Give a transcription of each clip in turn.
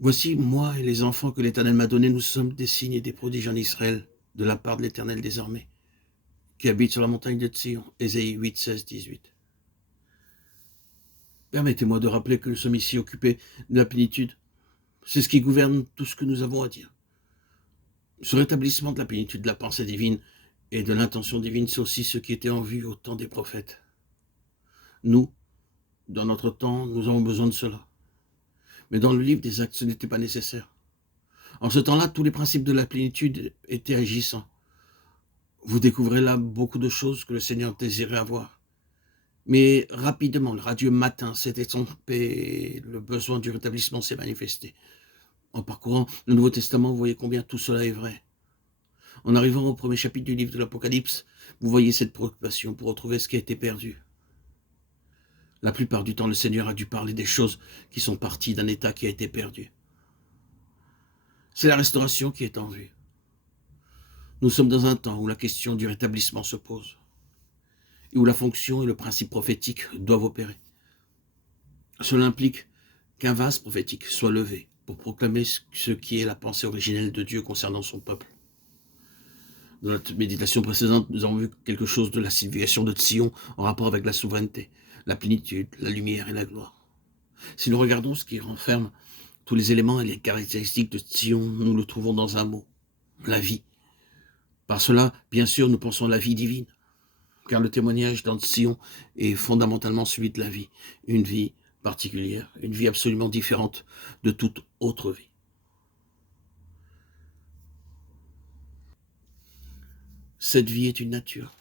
Voici, moi et les enfants que l'Éternel m'a donnés, nous sommes des signes et des prodiges en Israël, de la part de l'Éternel des armées, qui habite sur la montagne de Sion. Ésaïe 8, 16, 18. Permettez-moi de rappeler que nous sommes ici occupés de la plénitude. C'est ce qui gouverne tout ce que nous avons à dire. Ce rétablissement de la plénitude de la pensée divine et de l'intention divine, c'est aussi ce qui était en vue au temps des prophètes. Nous, dans notre temps, nous avons besoin de cela. Mais dans le livre des Actes, ce n'était pas nécessaire. En ce temps-là, tous les principes de la plénitude étaient agissants. Vous découvrez là beaucoup de choses que le Seigneur désirait avoir. Mais rapidement, le radieux matin s'est estompé et le besoin du rétablissement s'est manifesté. En parcourant le Nouveau Testament, vous voyez combien tout cela est vrai. En arrivant au premier chapitre du livre de l'Apocalypse, vous voyez cette préoccupation pour retrouver ce qui a été perdu. La plupart du temps, le Seigneur a dû parler des choses qui sont parties d'un état qui a été perdu. C'est la restauration qui est en vue. Nous sommes dans un temps où la question du rétablissement se pose, et où la fonction et le principe prophétique doivent opérer. Cela implique qu'un vase prophétique soit levé pour proclamer ce qui est la pensée originelle de Dieu concernant son peuple. Dans notre méditation précédente, nous avons vu quelque chose de la signification de Sion en rapport avec la souveraineté, la plénitude, la lumière et la gloire. Si nous regardons ce qui renferme tous les éléments et les caractéristiques de Sion, nous le trouvons dans un mot, la vie. Par cela, bien sûr, nous pensons à la vie divine, car le témoignage dans Sion est fondamentalement celui de la vie, une vie particulière, une vie absolument différente de toute autre vie. Cette vie est une nature.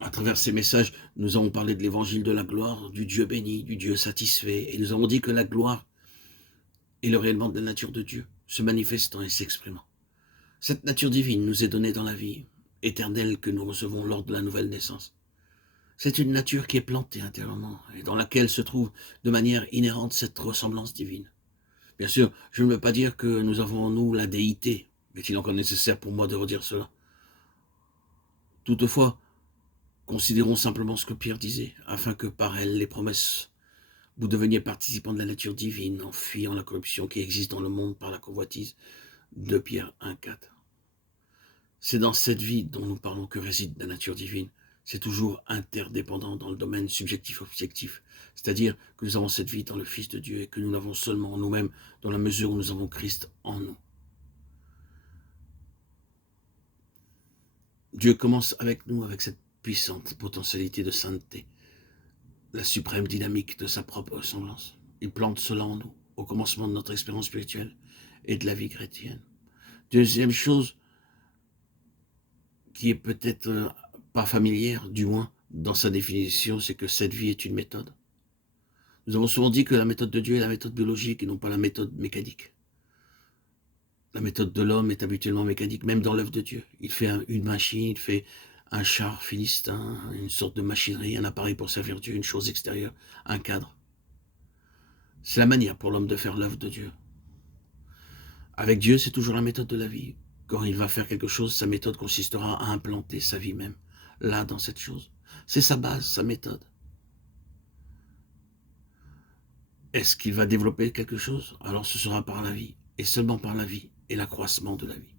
À travers ces messages, nous avons parlé de l'évangile de la gloire, du Dieu béni, du Dieu satisfait, et nous avons dit que la gloire est le réellement de la nature de Dieu, se manifestant et s'exprimant. Cette nature divine nous est donnée dans la vie éternelle que nous recevons lors de la nouvelle naissance. C'est une nature qui est plantée intérieurement et dans laquelle se trouve de manière inhérente cette ressemblance divine. Bien sûr, je ne veux pas dire que nous avons en nous la déité, mais il est encore nécessaire pour moi de redire cela. Toutefois, considérons simplement ce que Pierre disait, afin que par elle, les promesses, vous deveniez participants de la nature divine en fuyant la corruption qui existe dans le monde par la convoitise. 2 Pierre 1, 4. C'est dans cette vie dont nous parlons que réside la nature divine. C'est toujours interdépendant dans le domaine subjectif-objectif. C'est-à-dire que nous avons cette vie dans le Fils de Dieu et que nous l'avons seulement en nous-mêmes dans la mesure où nous avons Christ en nous. Dieu commence avec nous avec cette puissante potentialité de sainteté, la suprême dynamique de sa propre ressemblance. Il plante cela en nous, au commencement de notre expérience spirituelle et de la vie chrétienne. Deuxième chose qui est peut-être pas familière, du moins dans sa définition, c'est que cette vie est une méthode. Nous avons souvent dit que la méthode de Dieu est la méthode biologique et non pas la méthode mécanique. La méthode de l'homme est habituellement mécanique, même dans l'œuvre de Dieu. Il fait une machine, il fait un char philistin, une sorte de machinerie, un appareil pour servir Dieu, une chose extérieure, un cadre. C'est la manière pour l'homme de faire l'œuvre de Dieu. Avec Dieu, c'est toujours la méthode de la vie. Quand il va faire quelque chose, sa méthode consistera à implanter sa vie même, là, dans cette chose. C'est sa base, sa méthode. Est-ce qu'il va développer quelque chose? Alors ce sera par la vie, et seulement par la vie, et l'accroissement de la vie.